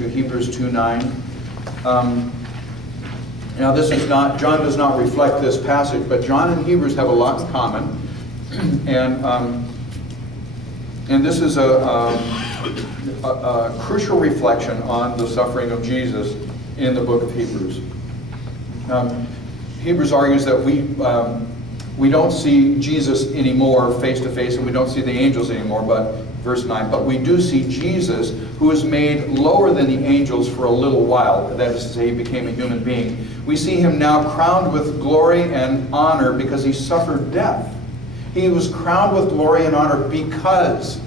to Hebrews 2:9. Now this is not, John does not reflect this passage, but John and Hebrews have a lot in common. And this is a crucial reflection on the suffering of Jesus in the book of Hebrews. Hebrews argues that we don't see Jesus anymore face to face, and we don't see the angels anymore, but verse 9, but we do see Jesus, who is made lower than the angels for a little while. That is to say, he became a human being. We see him now crowned with glory and honor because he suffered death. He was crowned with glory and honor because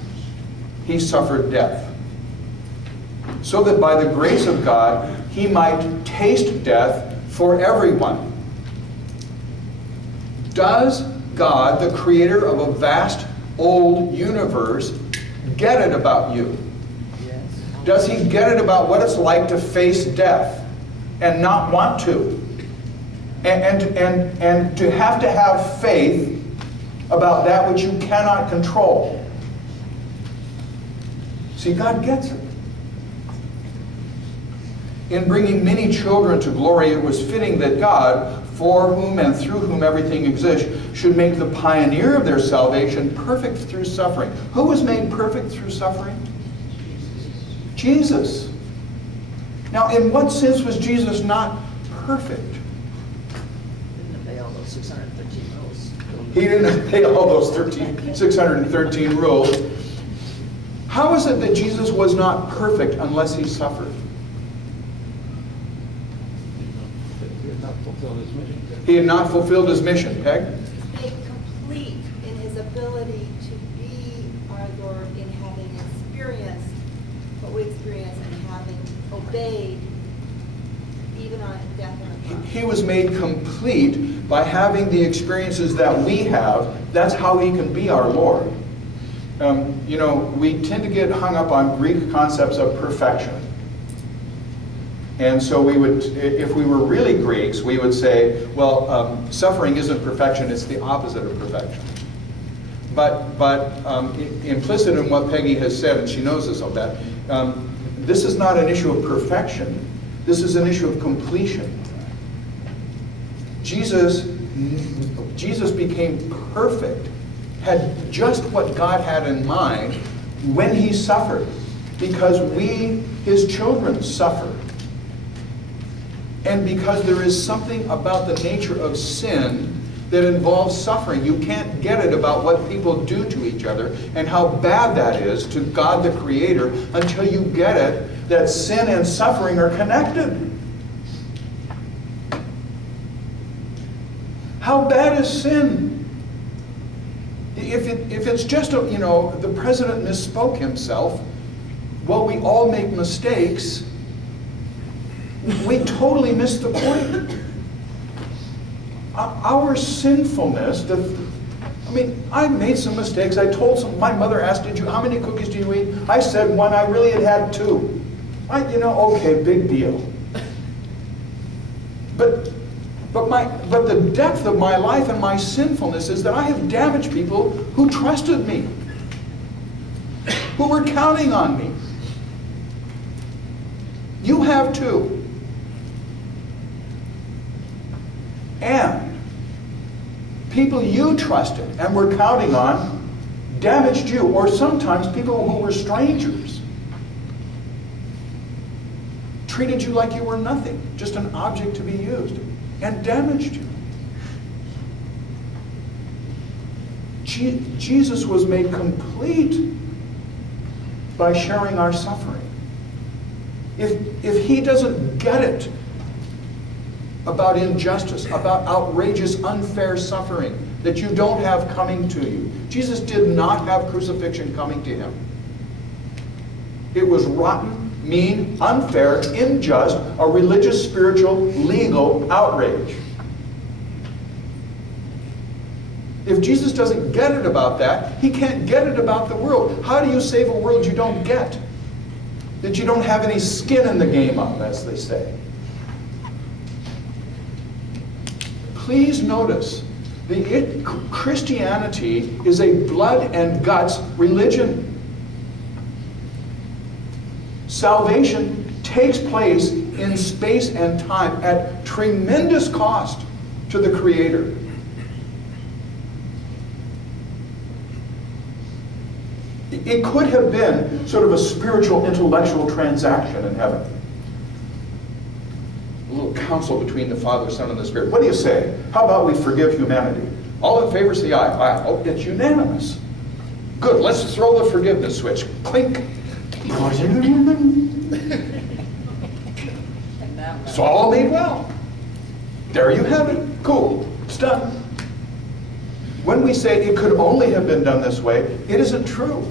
he suffered death, so that by the grace of God he might taste death for everyone. Does God, the creator of a vast old universe, get it about you? Yes. Does he get it about what it's like to face death and not want to? And to have faith about that which you cannot control. See, God gets it. In bringing many children to glory, it was fitting that God, for whom and through whom everything exists, should make the pioneer of their salvation perfect through suffering. Who was made perfect through suffering? Jesus. Now, in what sense was Jesus not perfect? Didn't obey all those 613 rules. He didn't obey all those 613 rules. How is it that Jesus was not perfect unless he suffered? He had not fulfilled his mission. He had not fulfilled his mission. Peg? Made complete in his ability to be our Lord in having experienced what we experience and having obeyed even on death on the cross. He was made complete by having the experiences that we have. That's how he can be our Lord. You know, we tend to get hung up on Greek concepts of perfection. And so we would, if we were really Greeks, we would say, well, suffering isn't perfection, it's the opposite of perfection. But implicit in what Peggy has said, and she knows this, I'll bet, this is not an issue of perfection. This is an issue of completion. Jesus became perfect, had just what God had in mind when he suffered, because we, his children, suffer. And because there is something about the nature of sin that involves suffering. You can't get it about what people do to each other and how bad that is to God the Creator until you get it that sin and suffering are connected. How bad is sin? If it's just, the president misspoke himself, well, we all make mistakes. We totally missed the point. Our sinfulness, I made some mistakes. I told my mother asked, how many cookies do you eat? I said one, I really had 2. Okay, big deal. But the depth of my life and my sinfulness is that I have damaged people who trusted me, who were counting on me. You have too. And people you trusted and were counting on damaged you, or sometimes people who were strangers treated you like you were nothing, just an object to be used, and damaged you. Jesus was made complete by sharing our suffering. If he doesn't get it about injustice, about outrageous, unfair suffering that you don't have coming to you. Jesus did not have crucifixion coming to him. It was rotten, mean, unfair, unjust, a religious, spiritual, legal outrage. If Jesus doesn't get it about that, he can't get it about the world. How do you save a world you don't get? That you don't have any skin in the game of, as they say. Please notice, Christianity is a blood and guts religion. Salvation takes place in space and time at tremendous cost to the Creator. It could have been sort of a spiritual, intellectual transaction in heaven. A little counsel between the Father, Son, and the Spirit. What do you say? How about we forgive humanity? All in favor, say aye. Aye. Oh, it's unanimous. Good, let's throw the forgiveness switch. Clink. And that It's all made well. There you have it. Cool. It's done. When we say it could only have been done this way, it isn't true.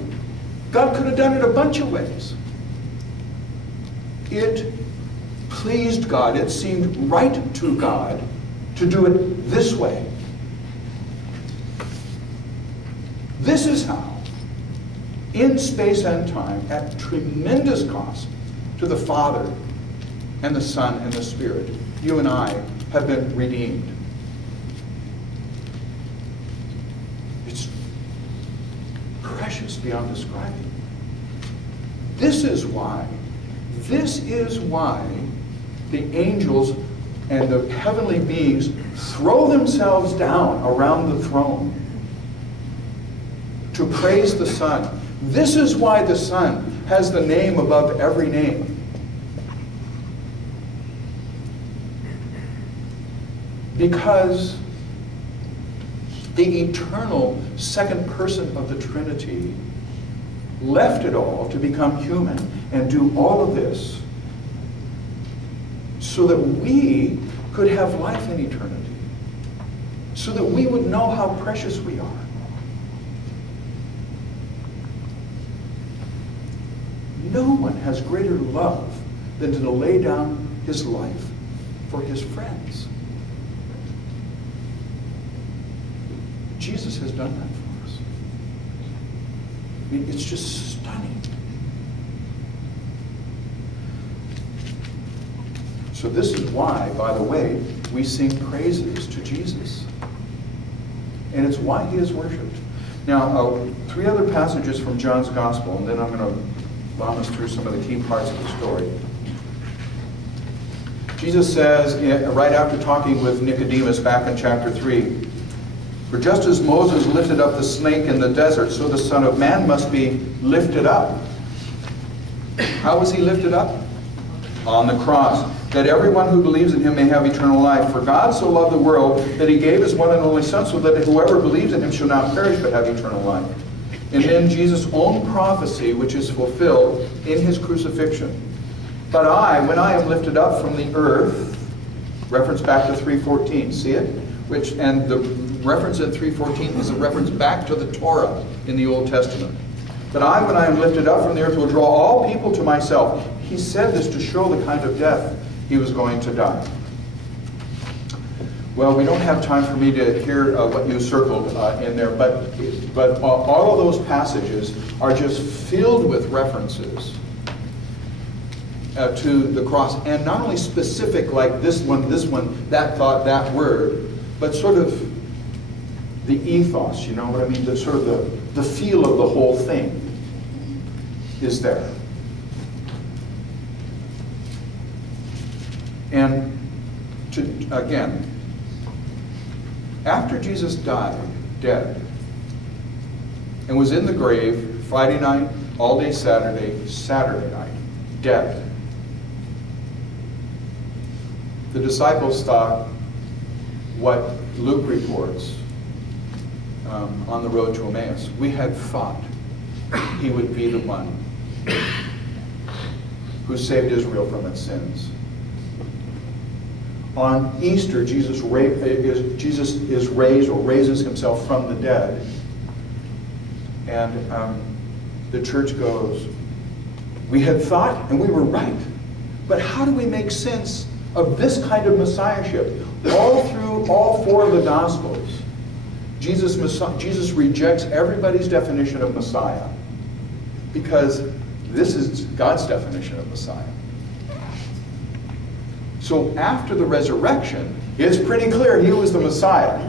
God could have done it a bunch of ways. It pleased God. It seemed right to God to do it this way. This is how, in space and time, at tremendous cost to the Father and the Son and the Spirit, you and I have been redeemed. It's precious beyond describing. This is why the angels and the heavenly beings throw themselves down around the throne to praise the Son. This is why the Son has the name above every name. Because the eternal second person of the Trinity left it all to become human and do all of this so that we could have life in eternity, so that we would know how precious we are. No one has greater love than to lay down his life for his friends. Jesus has done that for us. I mean, it's just stunning. So this is why, by the way, we sing praises to Jesus. And it's why he is worshipped. Now, 3 other passages from John's Gospel, and then I'm going to run us through some of the key parts of the story. Jesus says, right after talking with Nicodemus back in chapter 3, "For just as Moses lifted up the snake in the desert, so the Son of Man must be lifted up." How was he lifted up? On the cross, that everyone who believes in him may have eternal life. For God so loved the world that he gave his one and only Son, so that whoever believes in him shall not perish but have eternal life. And then Jesus' own prophecy, which is fulfilled in his crucifixion. "But I, when I am lifted up from the earth," reference back to 3:14, see it? And the reference in 3:14 is a reference back to the Torah in the Old Testament. "But I, when I am lifted up from the earth, will draw all people to myself." He said this to show the kind of death he was going to die. Well, we don't have time for me to hear what you circled in there, but all of those passages are just filled with references to the cross, and not only specific like this one, that thought, that word, but sort of the ethos, you know what I mean? The sort of the feel of the whole thing is there. And again, after Jesus died, dead, and was in the grave Friday night, all day Saturday night, dead, the disciples thought what Luke reports on the road to Emmaus. We had thought he would be the one who saved Israel from its sins. On Easter, Jesus is raised or raises himself from the dead. And the church goes, we had thought and we were right. But how do we make sense of this kind of messiahship? All through all 4 of the Gospels, Jesus rejects everybody's definition of Messiah, because this is God's definition of Messiah. So after the resurrection, it's pretty clear he was the Messiah.